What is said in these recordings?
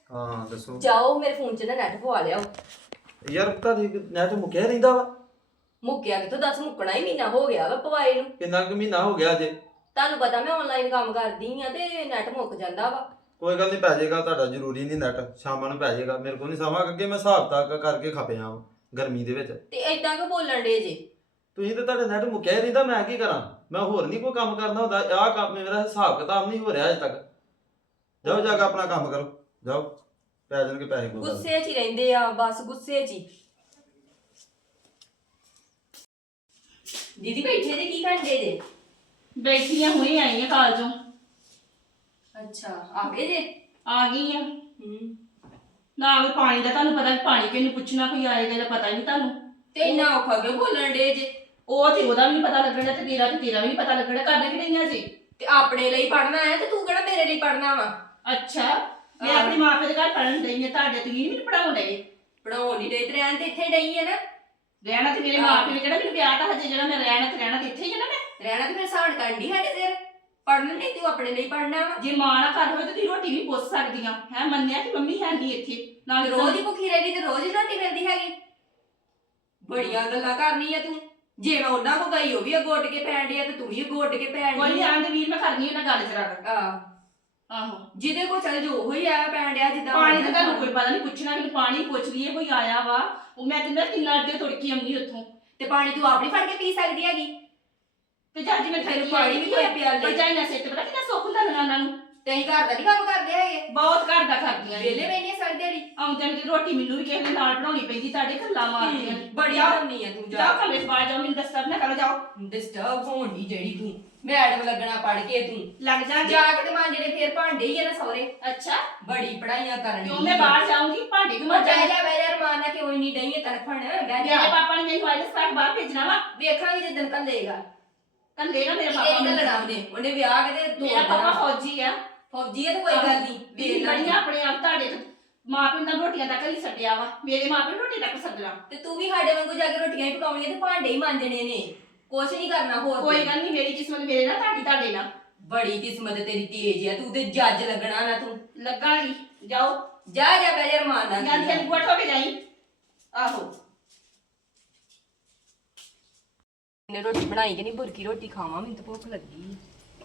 ਹਾਂ ਦੱਸੋ। ਜਾਓ ਮੇਰੇ ਫੋਨ 'ਚ ਨਾ ਨੈਟ ਪਵਾ ਲਿਆਓ। ਯਾਰ ਤੁਹਾਡੇ ਨੈਟ ਮੁੱਕਿਆ ਰਹਿੰਦਾ ਵਾ। ਮੁੱਕਿਆ ਕਿਥੋਂ, ਦੱਸ ਮੁੱਕਣਾ ਹੀ ਮਹੀਨਾ ਹੋ ਗਿਆ ਵਾ ਪਵਾਏ ਨੂੰ। ਕਿੰਨਾ ਕੁ ਮਹੀਨਾ ਹੋ ਗਿਆ ਅਜੇ। ਤੁਹਾਨੂੰ ਪਤਾ ਮੈਂ ਆਨਲਾਈਨ ਕੰਮ ਕਰਦੀ ਆ ਤੇ ਨੈਟ ਮੁੱਕ ਜਾਂਦਾ ਵਾ। ਕੋਈ ਗੱਲ ਨਹੀਂ, ਪੈ ਜਾਏਗਾ ਤੁਹਾਡਾ, ਜ਼ਰੂਰੀ ਨਹੀਂ ਨੈਟ, ਸ਼ਾਮਾਂ ਨੂੰ ਪੈ ਜਾਏਗਾ। ਮੇਰੇ ਕੋਲ ਨਹੀਂ ਸਮਾਂ, ਅੱਗੇ ਮੈਂ ਹਿਸਾਬ ਤੱਕ ਕਰਕੇ ਖਪਿਆ ਵਾਂ ਗਰਮੀ ਦੇ ਵਿੱਚ। ਤੇ ਏਦਾਂ ਕਿਉਂ ਬੋਲਣ ਡੇ ਜੇ? ਤੁਸੀਂ ਤੇ ਤੁਹਾਡੇ ਨੈਟ ਮੁੱਕਿਆ ਹੀ ਰਹਿੰਦਾ, ਮੈਂ ਕੀ ਕਰਾਂ? ਮੈਂ ਹੋਰ ਨਹੀਂ ਕੋਈ ਕੰਮ ਕਰਨਾ ਹੁੰਦਾ। ਆਹ ਕੰਮ ਮੇਰਾ ਹਿਸਾਬ ਕਿਤਾਬ ਨਹੀਂ ਹੋ ਰਿਹਾ ਅਜੇ ਤੱਕ। ਜਾਓ ਜਾ ਕੇ ਆਪਣਾ ਕੰਮ ਕਰੋ, ਜਾਓ, ਪੈ ਜਾਣਗੇ ਪੈਸੇ। ਕੋਈ ਗੁੱਸੇ 'ਚ ਹੀ ਰਹਿੰਦੇ ਆ, ਬਸ ਗੁੱਸੇ 'ਚ ਹੀ। ਦੀਦੀ ਬੈਠੇ ਜੇ ਕੀ ਕਰਦੇ ਜੇ? ਬੈਠੀਆਂ ਹੁਣੇ ਆਈਆਂ ਕਾਲਜੋਂ। ਅੱਛਾ ਆ ਗਏ ਜੇ? ਆ ਗਈ ਆ। ਨਾ ਕੋਈ ਪਾਣੀ ਦਾ ਤੁਹਾਨੂੰ ਪਤਾ, ਪਾਣੀ ਕਿਹਨੂੰ ਪੁੱਛਣਾ, ਕੋਈ ਆਏਗਾ ਜਾਂ ਪਤਾ ਨਹੀਂ ਤੁਹਾਨੂੰ। ਤੇ ਇੰਨਾ ਔਖਾ ਕਿਉਂ ਬੋਲਣ ਡੇ ਜੇ? ਉਹ ਤੇ ਉਹਦਾ ਵੀ ਨਹੀਂ ਪਤਾ ਲੱਗਣਾ ਤੇ ਤੇਰਾ ਵੀ ਨਹੀਂ ਪਤਾ ਲੱਗਣਾ। ਕਰਦੇ ਕਿ ਨਹੀਂ ਜੀ? ਤੇ ਆਪਣੇ ਲਈ ਪੜਨਾ ਹੈ ਤੇ ਤੂੰ ਕਿਹੜਾ ਮੇਰੇ ਲਈ ਪੜਨਾ ਵਾ? ਅੱਛਾ, ਮੈਂ ਆਪਣੀ ਮਾਂ ਪਿਓ ਦੇ ਘਰ ਪੜਨ ਡਈ ਆ, ਤੁਹਾਡੇ ਤੁਸੀਂ ਨਹੀਂ ਮੈਨੂੰ ਪੜਾਉਣ ਡਏ। ਪੜਾਉਣ ਨਹੀਂ ਡੇ ਤੇ ਰਹਿਣ ਤੇ ਇੱਥੇ ਡਈ ਆ ਨਾ। ਰਹਿਣਾ ਤੇ ਮੇਰੇ ਮਾਂ ਪਿਓ ਨੇ ਕਿਹੜਾ ਮੈਨੂੰ ਵਿਆਹ ਤਾਂ ਹਜੇ, ਜਿਹੜਾ ਮੈਂ ਰਹਿਣਾ ਤੇ ਇੱਥੇ ਹੀ ਆ ਨਾ। ਮੈਂ ਰਹਿਣਾ ਤੇ ਮੇਰੇ ਸਾਹਣ ਕਰਨੀ ਸਾਡੇ ਸਿਰ। ਪੜਨ ਨਹੀਂ ਤੂੰ ਆਪਣੇ ਲਈ ਪੜਨਾ ਵਾ। ਜੇ ਮਾਂ ਨਾ ਘਰ ਹੋਵੇ ਤਾਂ ਤੁਸੀਂ ਰੋਟੀ ਵੀ ਪੁੱਛ ਸਕਦੀਆਂ ਹੈ। ਮੰਨਿਆ ਕਿ ਮੰਮੀ ਹੈ ਨਹੀਂ ਇੱਥੇ, ਨਾਲ ਰੋਜ਼ ਹੀ ਭੁੱਖੀ ਰਹਿ ਗਈ ਤੇ ਰੋਜ਼ ਹੀ ਰੋਟੀ ਮਿਲਦੀ ਹੈਗੀ। ਬੜੀਆਂ ਗੱਲਾਂ ਕਰਨੀ ਆ ਤੂੰ। ਜੇ ਮੈਂ ਉਹਨਾਂ ਕੋ ਗਈ ਉਹ ਵੀ ਅੱਗੋਂ ਉੱਡ ਕੇ ਪੈਣ ਡਈ ਆ ਤੇ ਤੂੰ ਵੀ ਅੱਗੋਂ ਉੱਡ ਕੇ ਪੈਣ ਕੋਈ ਡਈ ਨਹੀਂ ਆ। ਆਂਦੇ ਵੀਰ, ਮੈਂ ਕਰਨੀ ਉਹਨਾਂ ਗੱਲ ਜਰਾ ਆਹੋ। ਜਿਹਦੇ ਕੋ ਚੱਲ ਜੋ ਉਹੀ ਆ ਪੈਣ ਡਿਆ ਜਿੱਦਾਂ ਪਾਣੀ ਤਾਂ ਤੁਹਾਨੂੰ ਕੋਈ ਪਤਾ ਨਹੀਂ ਪੁੱਛਣਾ, ਕਿ ਪਾਣੀ ਪੁੱਛ ਲਈਏ ਕੋਈ ਆਇਆ ਵਾ। ਉਹ ਮੈਂ ਕਹਿੰਦਾ ਕਿੰਨਾ ਅੱਡੇ ਤੁਰ ਕੇ ਆਉਂਦੀ ਉੱਥੋਂ। ਤੇ ਪਾਣੀ ਤੂੰ ਆਪਣੀ ਫੜ ਕੇ ਪੀ ਸਕਦੀ ਹੈਗੀ। ਤੇ ਜੱਜ ਮੈਂ ਤੈਨੂੰ ਪਾਣੀ ਵੀ ਕੋਈ ਪਿਆ ਲੈ। ਭਰਜਾਈਆਂ ਸਿੱਟ ਪਤਾ ਕਿੰਨਾ ਸੁੱਖ ਹੁੰਦਾ ਉਹਨਾਂ ਨੂੰ। ਤੇ ਅਸੀਂ ਘਰ ਦਾ ਨਹੀਂ ਕੰਮ ਕਰਦੇ ਹੈਗੇ। ਬਹੁਤ ਘਰ ਦਾ ਕਰਦੀਆਂ ਨੇ। ਵੇਲੇ ਵੇਲੇ ਸਾਰੀ ਦਿਹਾੜੀ ਆਉਂਦੇ ਨੇ ਰੋਟੀ ਮੈਨੂੰ ਵੀ ਕਿਸੇ ਦੇ ਨਾਲ ਬਣਾਉਣੀ ਪੈਂਦੀ, ਤੁਹਾਡੇ ਖੱਲਾ ਮਾਰਦੀਆਂ ਨੇ। ਬੜੀ ਕਰਨੀ ਆ ਤੂੰ। ਜਾਓ ਕਮਰੇ 'ਚ ਬਾਹਰ ਜਾਓ, ਮੈਨੂੰ ਡਿਸਟਰਬ ਨਾ ਕਰੋ, ਜਾਓ। ਡਿਸਟਰਬ ਹੋਣ ਦੀ ਜਿਹੜੀ ਤੂੰ ਮੈਡਮ ਲੱਗਣਾ ਪੜ ਕੇ ਤੂੰ ਲੱਗ ਜਾਗੇ ਜਾ ਕੇ ਤੇ ਮਾਂਜਣੇ ਫੇਰ ਭਾਂਡੇ ਹੀ ਆ ਨਾ ਸਹੁਰੇ। ਅੱਛਾ, ਬੜੀ ਪੜਾਈਆਂ ਕਰਨ ਕਿਉਂ ਮੈਂ ਬਾਹਰ ਜਾਊਂਗੀ ਭਾਂਡੇ ਕਿਉਂ ਮਾਂਜਾਂ? ਬਹਿ ਜਾ ਬਹਿ ਜਾ ਰਮਾਨਾ ਕਿਉਂ ਨਹੀਂ ਡਈ ਹੈ ਤੜਫਣ। ਬਹਿ ਮੇਰੇ ਜਾ, ਪਾਪਾ ਨੇ ਮੈਨੂੰ ਆਇਲਸ ਕਰਾ ਕੇ ਬਾਹਰ ਭੇਜਣਾ ਵਾ। ਵੇਖਾਂਗੇ ਜਿੱਦਣ ਕੱਲੇਗਾ। ਕੱਲੇਗਾ ਮੇਰੇ ਪਾਪਾ ਇਹ ਨੂੰ। ਲੜਾ ਉਹਨੇ ਵਿਆਹ ਕੇ ਤੇ ਮੇਰਾ ਪਾਪਾ ਫੌਜੀ ਆ। ਫੌਜੀ ਆ ਤੇ ਕੋਈ ਗੱਲ ਨਹੀਂ ਵੇਖ ਬੜੀਆਂ ਆਪਣੇ ਆਪ ਤੁਹਾਡੇ ਤੋਂ ਮਾਂ ਪਿਓ ਨਾਲ ਰੋਟੀਆਂ ਤੱਕ ਨਹੀਂ ਛੱਡਿਆ ਵਾ। ਮੇਰੇ ਮਾਂ ਪਿਓ ਰੋਟੀ ਤੱਕ ਛੱਡਣਾ। ਤੇ ਤੂੰ ਵੀ ਸਾਡੇ ਵਾਂਗੂ ਜਾ ਕੇ ਰੋਟੀਆਂ ਹੀ ਪਕਾਉਣੀਆਂ ਤੇ ਭਾਂਡੇ ਹੀ ਮਾਂਜਣੇ ਨੇ। ਕੁਛ ਨਹੀਂ ਕਰਨਾ ਹੋਰ। ਕੋਈ ਗੱਲ ਨਹੀਂ, ਮੇਰੀ ਕਿਸਮਤ ਮੇਰੇ ਨਾਲ, ਤੁਹਾਡੇ ਨਾਲ। ਬੜੀ ਕਿਸਮਤ ਤੇਰੀ ਤੇਜ ਆ, ਤੂੰ ਤੇ ਜੱਜ ਲੱਗਣਾ ਨਾ ਤੂੰ। ਲੱਗਾ ਨਹੀਂ, ਜਾਓ ਜਾ ਜਾ ਬਹਿ ਜਾ ਰਮਾਨਾ ਜਾਂਦੀ ਜਾਂਦੀ ਗੁੱਟ ਹੋ ਕੇ ਜਾਈ। ਆਹੋ, ਨੇ ਰੋਟੀ ਬਣਾਈ ਕਿ ਨਹੀਂ? ਬੁਰਕੀ ਰੋਟੀ ਖਾਵਾਂ, ਮੈਨੂੰ ਤਾਂ ਭੁੱਖ ਲੱਗੀ।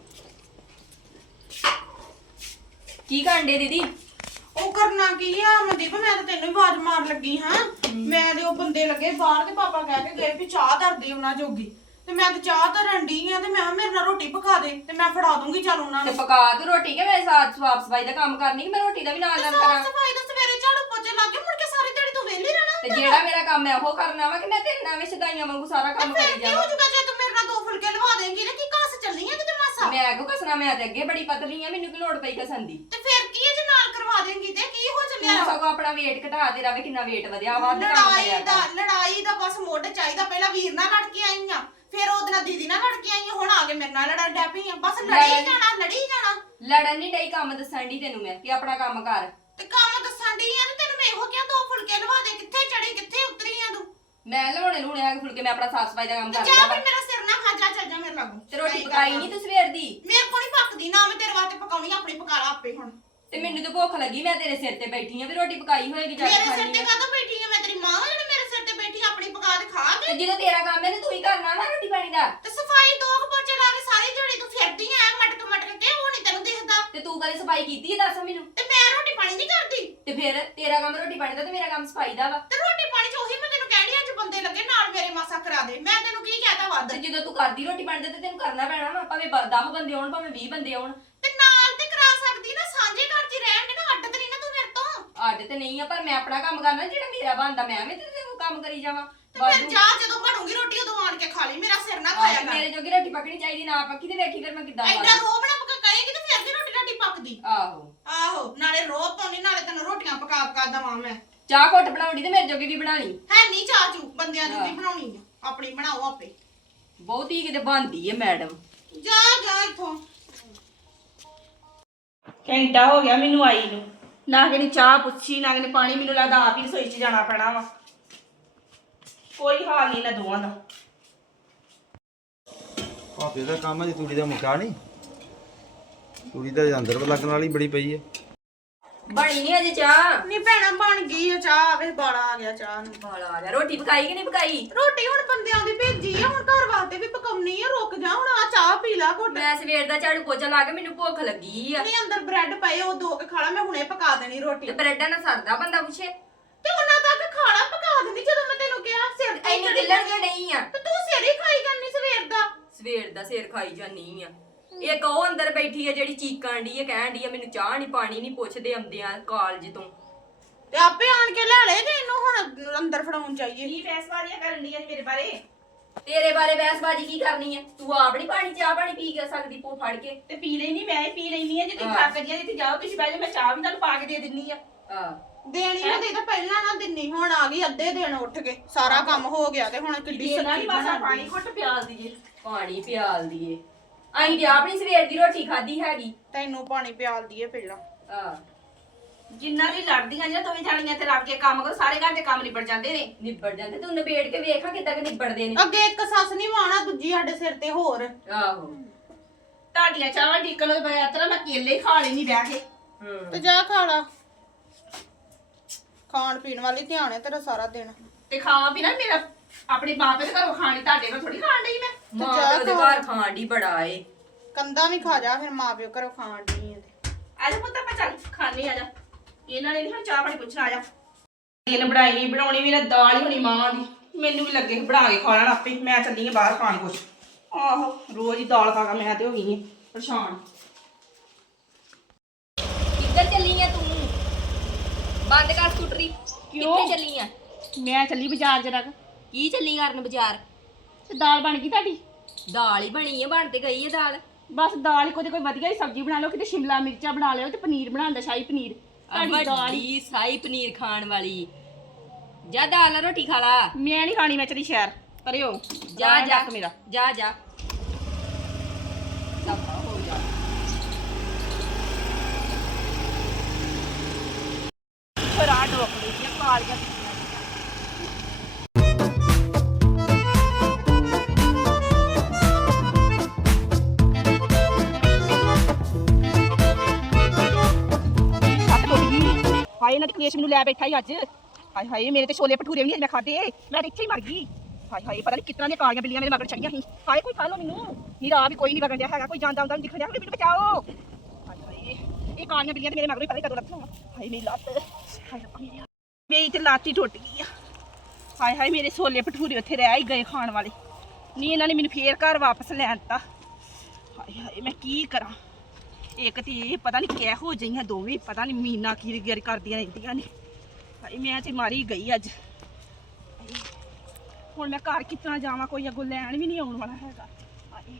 ਕੀ ਕਾਂਡੇ ਦੀਦੀ? ਉਹ ਕਰਨਾ ਕੀ ਆ ਮਨਦੀਪ, ਮੈਂ ਤਾਂ ਤੈਨੂੰ ਹੀ ਆਵਾਜ਼ ਮਾਰ ਲੱਗੀ ਹਾਂ। ਮੈਂ ਤੇ ਉਹ ਬੰਦੇ ਲੱਗੇ ਬਾਹਰ ਤੇ ਪਾਪਾ ਕਹਿ ਕੇ ਗਏ ਵੀ ਚਾਹ ਧਰਦੇ ਉਹਨਾਂ ਜੋਗੀ, ਤੇ ਮੈਂ ਤੇ ਚਾਹ ਧਰਨ ਡਈ ਆ ਤੇ ਮੈਂ ਕਿਹਾ ਮੇਰੇ ਨਾਲ ਰੋਟੀ ਪਕਾ ਦੇ ਤੇ ਮੈਂ ਫੜਾ ਦੂੰਗੀ ਚੱਲ ਉਹਨਾਂ ਤੇ ਨੂੰ। ਪਕਾ ਤੂੰ ਰੋਟੀ ਕਿ ਮੈਂ ਸਾਫ ਸਫਾਈ ਦਾ ਕੰਮ ਕਰਨੀ ਕਿ ਮੈਂ ਰੋਟੀ ਦਾ ਵੀ ਨਾਲ ਨਾਲ ਕਰਾਂ? ਸਫਾਈ ਦਾ ਸਵੇਰੇ ਝਾੜੂ ਪੋਚੇ ਲਾ ਕੇ ਮੁੜ ਕੇ ਸਾਰੀ ਦਿਹਾੜੀ ਤੂੰ ਵਿਹਲੀ ਰਹਿਣਾ ਤੇ ਹੁੰਦਾ। ਜਿਹੜਾ ਮੇਰਾ ਕੰਮ ਹੈ ਉਹ ਕਰਨਾ ਵਾ ਕਿ ਮੈਂ ਤੇਰੇ ਨਾਲ ਵਿੱਚ ਦਾਈਆਂ ਵਾਂਗੂ ਸਾਰਾ ਕੰਮ ਫਿਰ ਕਰੀ ਕੀ ਹੋ ਜਾਵਾਂ? ਜੂਗਾ ਜੇ ਤੂੰ ਮੇਰੇ ਨਾਲ 2 ਫੁਲਕੇ ਲਵਾ ਦੇਂਗੀ ਨਾ? ਕੀ ਘਸ ਚੱਲਣੀ ਆ ਕਿਤੇ ਮਾਸਾ? ਮੈਂ ਕਿਉਂ ਕਸਣਾ? ਮੈਂ ਤੇ ਅੱਗੇ ਬੜੀ ਪਤਲੀ ਆ, ਮੈਨੂੰ ਕੀ ਲੋੜ ਪਈ ਕਸਣ ਦੀ? ਤੇ ਫਿਰ ਕੀ ਹੈ ਜੇ ਨਾਲ ਕਰਵਾ ਦੇਂਗੀ ਤੇ ਕੀ ਹੋ ਤੂੰ ਚੱਲਿਆ? ਸਗੋਂ ਆਪਣਾ weight ਘਟਾ, ਤੇਰਾ ਵੀ ਕਿੰਨਾ weight ਵਧਿਆ ਵਾ। ਅੱਧ ਕੰਮ ਕਰਿਆ ਲੜਾਈ ਦਾ ਬਸ ਮੁੱਢ ਚਾਹੀਦਾ। ਪਹਿਲਾਂ ਵੀਰ ਨਾਲ ਲੜ ਕੇ ਆਈ ਆ, ਫਿਰ ਉਹਦੇ ਨਾਲ ਦੀਦੀ ਨਾਲ ਲੜ ਕੇ ਆਈ ਆ, ਹੁਣ ਆ ਕੇ ਮੇਰੇ ਨਾਲ ਲੜਨ ਡੈ ਪਈ ਆ। ਬਸ ਲੜੀ ਜਾਣਾ। ਲੜਨ ਨਹੀਂ ਡਈ, ਕੰਮ ਦੱਸਣ ਦੀ ਤੈਨੂੰ ਮੈਂ ਕਿ ਆਪਣਾ ਕੰਮ ਕਰ। ਤੇ ਕੰਮ ਦੱਸਣ ਦੀ ਆ ਤੇ ਤੈਨੂੰ ਮੈਂ ਇਹੋ ਕਿਹਾ 2 ਫੁਲਕੇ ਲਵਾ ਦੇ। ਕਿੱਥੇ ਚੜੀ ਕਿੱਥੇ ਉਤਰੀ ਆ ਤੂੰ? ਮੈਂ ਲਵਾਉਣੇ ਲੂਣੇ ਆ ਕੇ ਫੁਲਕੇ, ਮੈਂ ਆਪਣਾ ਸਾਫ ਸਫਾਈ ਦਾ ਕੰਮ ਕਰ ਜਾ ਲਿਆ ਫਿਰ ਵਾ। ਮੇਰਾ ਸਿਰ ਨਾ ਖਾ, ਜਾ ਚੱਲ ਜਾ ਮੇਰੇ ਲਾਗੋਂ। ਤੇ ਰੋਟੀ ਪਕਾਈ ਨਹੀਂ ਤੂੰ ਸਵੇਰ ਦੀ? ਮੇਰੇ ਕੋਲ ਨਹੀਂ ਪੱਕਦੀ ਨਾ, ਮੈਂ ਤੇਰੇ ਵਾਸਤੇ ਪਕਾਉਣੀ, ਆਪਣੀ ਪਕਾ ਲਾ ਆਪੇ ਹੁਣ। ਤੇ ਮੈਨੂੰ ਤਾਂ ਭੁੱਖ ਲੱਗੀ, ਮੈਂ ਤੇਰੇ ਸਿਰ ਤੇ ਬੈਠੀ ਆ ਵੀ ਰੋਟੀ ਪਕਾਈ ਹੋਏਗੀ ਜਾ ਕੇ ਮੇਰੇ ਸਿਰ ਖਾਣੀ ਤੇ ਆ। ਕਾਹਤੋਂ ਬੈਠੀ ਆ? ਮੈਂ ਤੇਰੀ ਮਾਂ ਵਾਂ ਜਿਹੜੀ ਮੇਰੇ ਸਿਰ ਤੇ ਬੈਠੀ ਆ? ਆਪਣੀ ਪਕਾ ਕੇ ਖਾ ਤੇ ਕੇ। ਜਦੋਂ ਤੇਰਾ ਕੰਮ ਹੈ ਤੇ ਤੂੰ ਹੀ ਕਰਨਾ ਵਾ ਰੋਟੀ ਪਾਣੀ ਦਾ। ਤੇ ਸਫਾਈ 2 ਪੋਚੇ ਲਾ ਕੇ ਸਾਰੀ ਦਿਹਾੜੀ ਤੂੰ ਫਿਰਦੀ ਆ ਮਟਕ ਮਟਕ ਕੇ, ਉਹ ਨਹੀਂ ਤੈਨੂੰ ਦਿਖਦਾ? ਤੇ ਤੂੰ ਕਦੇ ਸਫਾਈ ਕੀਤੀ ਹੈ ਦੱਸ ਮੈਨੂੰ? ਤੇ ਮੈਂ ਰੋਟੀ ਪਾਣੀ ਨਹੀਂ ਕਰਦੀ? ਤੇ ਫਿਰ ਤੇਰਾ ਕੰਮ ਰੋਟੀ ਪਾਣੀ ਦਾ ਤੇ ਮੇਰਾ ਕੰਮ ਸਫਾਈ ਦਾ ਵਾ। ਤੇ ਰੋਟੀ ਪਾਣੀ ਚ ਉਹੀ ਮੈਂ ਤੈਨੂੰ ਕਹਿਣੀ ਅੱਜ ਬੰਦੇ ਲੱਗੇ ਨਾਲ ਮੇਰੇ ਮਾਸਾ ਕਰਾ ਦੇ। ਮੈਂ ਤੈਨੂੰ ਕੀ ਕਹਿਤਾ ਵੱਧ? ਤੇ ਜਦੋਂ ਤੂੰ ਕਰਦੀ ਰੋਟੀ ਪਾਣੀ ਦਾ ਤੇ ਤੈਨੂੰ ਕਰਨਾ ਪੈਣਾ ਵਾ, ਭਾਵੇਂ 10 ਬੰਦੇ ਆਉਣ ਭਾਵੇਂ 20 ਬੰਦੇ ਆਉਣ। ਤੇ ਨਾਲ ਤੇ ਕਰਾ ਸਕਦੀ ਨਾ, ਸਾਂਝੇ ਘਰ 'ਚ ਰਹਿਣ ਦੇ ਨਾ, ਅੱਡ ਤੇ ਨਹੀਂ ਨਾ ਤੂੰ ਮੇਰੇ ਤੋਂ। ਆਡੇ ਤੇ ਨਹੀਂ ਆ, ਪਰ ਮੈਂ ਆਪਣਾ ਕੰਮ ਕਰਨਾ ਜਿਹੜਾ ਮੇਰਾ ਬਣਦਾ। ਮੈਂ ਐਵੇਂ ਤੇ ਤੈਨੂੰ ਕੰਮ ਕਰੀ ਜਾਵਾਂ? ਤੇ ਫਿਰ ਜਾ, ਜਦੋਂ ਬਣੂਗੀ ਰੋਟੀ ਉਦੋਂ ਆਣ ਕੇ ਖਾ ਲਈ, ਮੇਰਾ ਸਿਰ ਨਾ ਖਾਇਆ ਕਰ। ਮੇਰੇ ਜੋਗੀ ਰੋਟੀ ਪੱਕਣੀ ਚਾਹੀਦੀ, ਨਾ ਪੱਕੀ ਤੇ ਵੇਖੀ ਫਿਰ ਮੈਂ ਕਿੱਦਾਂ ਐਡਾ ਰੋਬ ਨਾ ਪਕਾ ਕਹੇਗੀ ਤੇ ਫਿਰ ਦੀ ਰੋਟੀ ਰਾਟੀ ਪੱਕਦੀ। ਆਹੋ ਆਹੋ, ਨਾਲੇ ਰੋਬ ਪਾਉਣੀ ਨਾਲੇ ਤੈਨੂੰ ਰੋਟੀਆਂ ਪਕਾ ਪਕਾ ਦਵਾਂ ਮੈਂ। ਚਾਹ ਘੁੱਟ ਬਣਾਉਣੀ ਤੇ ਮੇਰੇ ਜੋਗੀ ਵੀ ਬਣਾਣੀ ਹੈ ਨਹੀਂ ਚਾਹ ਚੂ ਬੰਦਿਆਂ ਦੀ ਬਣਾਉਣੀ ਆ, ਆਪਣੀ ਬਣਾਓ ਆਪੇ। ਬਹੁਤੀ ਕਿਤੇ ਬਣਦੀ ਏ ਮੈਡਮ। ਜਾ ਜਾ ਇੱਥੋਂ। ਘੰਟਾ ਹੋ ਗਿਆ ਮੈਨੂੰ ਆਈ ਨੂੰ, ਨਾ ਕਿ ਚਾਹ ਪੁੱਛੀ ਨਾ ਕਿ ਪਾਣੀ। ਮੈਨੂੰ ਲੱਗਦਾ ਆਪ ਹੀ ਰਸੋਈ 'ਚ ਜਾਣਾ ਪੈਣਾ ਵਾ। ਕੋਈ ਹਾਲ ਨਹੀਂ ਨਾ ਦੋਵਾਂ ਦਾ। ਭਾਪੇ ਦਾ ਕੰਮ ਅਜੇ ਤੂੜੀ ਦਾ ਮੁੱਕਾ ਨਹੀਂ। ਤੂੜੀ ਦਾ ਅੰਦਰ ਲੱਗਣ ਵਾਲੀ ਬੜੀ ਪਈ ਹੈ। ਬਣੀ ਨਹੀਂ ਅਜੇ ਚਾਹ। ਨਹੀਂ ਭੈਣਾ ਬਣ ਗਈ ਆ ਚਾਹ, ਵੇ ਬਾਲਾ ਆ ਗਿਆ ਚਾਹ ਨੂੰ। ਬਾਲਾ ਆ ਗਿਆ। ਰੋਟੀ ਪਕਾਈ ਕਿ ਨਹੀਂ ਪਕਾਈ? ਰੋਟੀ ਹੁਣ ਬੰਦਿਆਂ ਦੀ ਭੇਜੀ ਆ, ਹੁਣ ਘਰ ਵਾਸਤੇ ਵੀ ਪਕਾਉਣੀ ਆ। ਰੁਕ ਜਾ, ਹੁਣ ਆ ਚਾਹ ਪੀ ਲਾ ਘੁੱਟ। ਮੈਂ ਸਵੇਰ ਦਾ ਝਾੜੂ ਪੋਚਾ ਲਾ ਕੇ ਮੈਨੂੰ ਭੁੱਖ ਲੱਗੀ ਆ। ਨਹੀਂ ਅੰਦਰ ਬ੍ਰੈਡ ਪਏ, ਉਹ 2 ਕੇ ਖਾ ਲਾ, ਮੈਂ ਹੁਣੇ ਪਕਾ ਦੇਣੀ ਰੋਟੀ। ਤੇ ਬ੍ਰੈਡਾਂ ਨਾਲ ਸਰਦਾ ਬੰਦਾ ਪੁੱਛੇ। ਤੇ ਉਹਨਾਂ ਤੱਕ ਖਾਣਾ ਪਕਾ ਦਿੰਦੀ ਜਦੋਂ ਮੈਂ ਤੈਨੂੰ ਕਿਹਾ। ਸਿਰ ਤੇ ਐਨੀ ਦਿਲਣ ਕੇ ਨਹੀਂ ਆ। ਤੇ ਤੂੰ ਸਿਰ ਹੀ ਖਾਈ ਜਾਂਦੀ ਸਵੇਰ ਦਾ। ਸਵੇਰ ਦਾ ਸਿਰ ਖਾਈ ਜਾਨੀ ਆ। ਇੱਕ ਉਹ ਅੰਦਰ ਬੈਠੀ ਆ ਜਿਹੜੀ ਚੀਕਾਂ ਡੀ ਆ, ਕਹਿਣ ਡੀ ਆ ਮੈਨੂੰ ਚਾਹ ਨਹੀਂ ਪਾਣੀ ਨਹੀਂ ਪੁੱਛਦੇ ਆਉਂਦੇ ਆ ਕਾਲਜ ਤੋਂ। ਤੇ ਆਪੇ ਆਣ ਕੇ ਲੈ ਲੈ ਜੇ ਇਹਨੂੰ ਹੁਣ ਅੰਦਰ ਫੜਾਉਣ ਚਾਹੀਏ। ਕੀ ਫੈਸਲਾਰੀਆਂ ਕਰਨ ਦੀਆਂ ਮੇਰੇ ਬਾਰੇ? ਤੇਰੇ ਬਾਰੇ ਬਹਿਸਬਾਜ਼ੀ ਕੀ ਕਰਨੀ ਆ? ਤੂੰ ਆਪ ਨੀ ਪਾਣੀ ਚਾਹ ਪਾਣੀ ਪੀ ਕੇ ਸਕਦੀ ਪੋ ਫੜ ਕੇ। ਤੇ ਪੀ ਲੈਣੀ, ਮੈਂ ਹੀ ਪੀ ਲੈਣੀ ਆ। ਜੇ ਤੁਸੀਂ ਥੱਕ ਗਈਆਂ ਇੱਥੇ ਜਾਓ, ਤੁਸੀਂ ਬਹਿ ਜਾਓ, ਮੈਂ ਚਾਹ ਵੀ ਤੁਹਾਨੂੰ ਪਾ ਕੇ ਦੇ ਦਿੰਨੀ ਆ। ਦੇਣੀ ਹੁੰਦੀ ਤਾਂ ਪਹਿਲਾਂ ਨਾ ਦਿੰਨੀ, ਹੁਣ ਆ ਗਈ ਅੱਧੇ ਦਿਨ ਉੱਠ ਕੇ। ਸਾਰਾ ਕੰਮ ਹੋ ਗਿਆ ਤੇ ਹੁਣ ਕਿੱਡੀ ਦੇਣਾ ਸੱਚੀ ਨੀ, ਬਸ ਆਹ ਬਣਾਉਣੀ। ਪਾਣੀ ਘੁੱਟ ਪਿਆਲ ਦੀਏ। ਪਾਣੀ ਪਿਆਲ ਦੀਏ। ਅਸੀਂ ਤੇ ਆਪਣੀ ਸਵੇਰ ਦੀ ਰੋਟੀ ਖਾਧੀ ਹੈਗੀ। ਤੈਨੂੰ ਪਾਣੀ ਪਿਆਲ ਦਈਏ ਪਹਿਲਾਂ। ਜਿੰਨਾ ਵੀ ਲੜਦੀਆਂ ਜਾਂ ਦੋਵੇਂ ਜਾਣੀਆਂ ਤੇ ਰਲ ਕੇ ਕੰਮ ਕਰੋ, ਸਾਰੇ ਘਰ ਦੇ ਕੰਮ ਨਿਬੜ ਜਾਂਦੇ ਨੇ। ਨਿਬੜ ਜਾਂਦੇ। ਤੂੰ ਨਿਬੇੜ ਕੇ ਵੇਖਾਂ ਕਿੱਦਾਂ ਕਿ ਨਿਬੜਦੇ ਨੇ। ਅੱਗੇ ਇੱਕ ਸੱਸ ਨਹੀਂ ਮਾਣਾ, ਦੂਜੀ ਸਾਡੇ ਸਿਰ ਤੇ ਹੋਰ। ਆਹੋ। ਤੁਹਾਡੀਆਂ ਚਾਹਾਂ ਢੀਕਣ ਨੂੰ ਬਗੈਰ ਤਰ੍ਹਾਂ ਮੈਂ ਕੇਲੇ ਹੀ ਖਾ ਲੈਣੀ ਬਹਿ ਕੇ। ਤੇ ਜਾ ਖਾ ਲਾ। ਖਾਣ ਪੀਣ ਵਾਲੀ ਧਿਆਨ ਹੈ ਤੇਰਾ ਸਾਰਾ ਦਿਨ। ਤੇ ਖਾਵਾ ਪੀਣਾ ਮੇਰਾ ਆਪਣੇ ਬਾਪੇ ਦੇ ਘਰੋਂ ਖਾਣੀ, ਤੁਹਾਡੇ ਕੋਲ ਥੋੜੀ ਖਾਣ ਡਈ ਮੈਂ। ਮਾਂ ਤੇ ਉਹਦੇ ਘਰ ਖਾਣ ਦੀ ਬੜਾ ਏ। ਕੰਦਾ ਵੀ ਖਾ ਜਾ, ਫਿਰ ਮਾਂ ਪਿਓ ਘਰੋਂ ਖਾਣ ਦੀ ਹੈ ਤੇ। ਆ ਜਾ ਪੁੱਤ ਆਪਾਂ ਚੱਲ ਖਾਣੇ ਆ ਜਾ। ਇਹਨਾਂ ਨੇ ਨਹੀਂ ਹੁਣ ਚਾਹ ਪਾਣੀ ਪੁੱਛਣਾ। ਆ ਜਾ। ਦਿਨ ਬਣਾਈ ਨਹੀਂ, ਬਣਾਉਣੀ ਵੀ ਨਾ, ਦਾਲ ਹੀ ਹੋਣੀ ਮਾਂ ਦੀ। ਮੈਨੂੰ ਵੀ ਲੱਗੇ ਬਣਾ ਕੇ ਖਾ ਲੈਣ ਆਪੇ। ਮੈਂ ਚੱਲੀ ਆ ਬਾਹਰ ਖਾਣ ਕੁਛ। ਆਹੋ ਰੋਜ਼ ਹੀ ਦਾਲ ਖਾ ਕੇ ਮੈਂ ਤੇ ਹੋ ਗਈ ਆਂ ਪਰੇਸ਼ਾਨ। ਕਿੱਧਰ ਚੱਲੀ ਆ ਤੂੰ? ਬੰਦ ਕਰ ਸਕੂਟਰੀ। ਕਿਉਂ? ਕਿੱਥੇ ਚੱਲੀ ਆ? ਮੈਂ ਚੱਲੀ ਬਾਜ਼ਾਰ ਜਰਾ। ਕੀ ਚੱਲੀ ਕਰਨ ਬਾਜ਼ਾਰ? ਤੇ ਦਾਲ ਬਣ ਗਈ ਤੁਹਾਡੀ? ਦਾਲ ਹੀ ਬਣੀ ਆ। ਬਣ ਤੇ ਗਈ ਆ ਦਾਲ। ਬਸ ਦਾਲ ਹੀ ਕੋਈ ਵਧੀਆ ਹੀ ਸਬਜ਼ੀ ਬਣਾ ਲਓ, ਕਿਤੇ ਸ਼ਿਮਲਾ ਮਿਰਚਾਂ ਬਣਾ ਲਿਓ ਤੇ ਪਨੀਰ ਬਣਾਉਣ ਦਾ, ਸ਼ਾਹੀ ਪਨੀਰ। ਤੁਹਾਡੀ ਦਾਲ ਹੀ। ਵੱਡੀ ਸਾਈ ਪਨੀਰ ਖਾਣ ਵਾਲੀ। ਜਾ ਦਾਲ ਨਾਲ ਰੋਟੀ ਖਾ ਲਾ। ਮੈਂ ਨਹੀਂ ਖਾਣੀ, ਮੈਂ ਚਲੀ ਸ਼ਹਿਰ ਪਰਿਓ। ਜਾ ਜਾ ਮੇਰਾ ਜਾ ਜਾ। ਸਭ ਹੋ ਜਾ। ਫਰਾ ਡੋਕੜੀ ਦੀਆਂ ਕਾਲੀਆਂ। ਹਾਏ ਇਹਨਾਂ ਦੀ ਕਲੇਸ਼ ਮੈਨੂੰ ਲੈ ਬੈਠਾ ਹੀ ਅੱਜ। ਹਾਏ ਹਾਏ ਮੇਰੇ ਤੇ ਛੋਲੇ ਭਟੂਰੇ ਵੀ ਨਹੀਂ ਮੈਂ ਖਾਦੇ, ਮੈਂ ਇੱਥੇ ਹੀ ਮਰ ਗਈ। ਹਾਏ ਹਾਏ ਪਤਾ ਨਹੀਂ ਕਿਤਨਾ ਦੀਆਂ ਕਾਲੀਆਂ ਬਿੱਲੀਆਂ ਮੇਰੇ ਮਗਰ ਚੜੀਆਂ ਸੀ। ਹਾਏ ਕੋਈ ਖਾ ਲੋ ਮੈਨੂੰ। ਨਹੀਂ ਰਾਹ ਵੀ ਕੋਈ ਨਹੀਂ ਵਗਣ ਡਿਆ ਹੈਗਾ, ਕੋਈ ਜਾਂਦਾ ਆਉਂਦਾ ਨਹੀਂ ਦਿਖ ਰਿਹਾ, ਮੈਨੂੰ ਬਚਾਓ। ਹਾਏ ਹਾਏ ਇਹ ਕਾਲੀਆਂ ਬਿੱਲੀਆਂ ਤੇ ਮੇਰੇ ਮਗਰ ਹੀ ਪਤਾ ਨਹੀਂ ਕਦੋਂ ਲੱਥਾਂ। ਹਾਏ ਮੇਰੀ ਲੱਤ। ਹਾਏ ਰੱਬਾ ਮੇਰੀ। ਮੇਰੀ ਤੇ ਲੱਤ ਹੀ ਟੁੱਟ ਗਈ ਆ। ਹਾਏ ਹਾਏ ਮੇਰੇ ਛੋਲੇ ਭਟੂਰੇ ਉੱਥੇ ਰਹਿ ਹੀ ਗਏ ਖਾਣ ਵਾਲੇ। ਨਹੀਂ ਇਹਨਾਂ ਨੇ ਮੈਨੂੰ ਫੇਰ ਘਰ ਵਾਪਸ ਲੈ ਦਿੱਤਾ। ਹਾਏ ਹਾਏ ਮੈਂ ਕੀ ਕਰਾਂ। ਇੱਕ ਤੇ ਇਹ ਪਤਾ ਨਹੀਂ ਕਿਹੋ ਜਿਹੀਆਂ ਦੋਵੇਂ, ਪਤਾ ਨਹੀਂ ਮੀਨਾ ਕੀ ਗਿਰ ਕਰਦੀਆਂ ਰਹਿੰਦੀਆਂ ਨੇ। ਹਾਏ ਮੈਂ ਤੇ ਮਾਰੀ ਗਈ ਅੱਜ। ਹੁਣ ਮੈਂ ਘਰ ਕਿਤਨਾ ਜਾਵਾਂ, ਕੋਈ ਅੱਗੋਂ ਲੈਣ ਵੀ ਨਹੀਂ ਆਉਣ ਵਾਲਾ ਹੈਗਾ। ਹਾਏ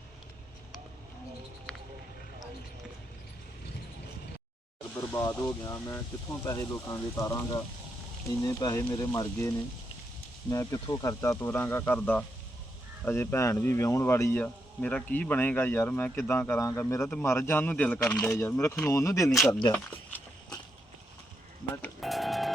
ਬਰਬਾਦ ਹੋ ਗਿਆ ਮੈਂ। ਕਿੱਥੋਂ ਪੈਸੇ ਲੋਕਾਂ ਦੇ ਤਾਰਾਂਗਾ? ਇੰਨੇ ਪੈਸੇ ਮੇਰੇ ਮਰ ਗਏ ਨੇ। ਮੈਂ ਕਿੱਥੋਂ ਖਰਚਾ ਤੋਰਾਂਗਾ ਘਰ ਦਾ? ਅਜੇ ਭੈਣ ਵੀ ਵਿਆਹੁਣ ਵਾਲੀ ਆ। ਮੇਰਾ ਕੀ ਬਣੇਗਾ ਯਾਰ? ਮੈਂ ਕਿੱਦਾਂ ਕਰਾਂਗਾ? ਮੇਰਾ ਤੇ ਮਰ ਜਾਣ ਨੂੰ ਦਿਲ ਕਰਨ ਡਿਆ ਯਾਰ। ਮੇਰਾ ਖਲੋਣ ਨੂੰ ਦਿਲ ਨਹੀਂ ਕਰਨ ਡਿਆ। ਮੈਂ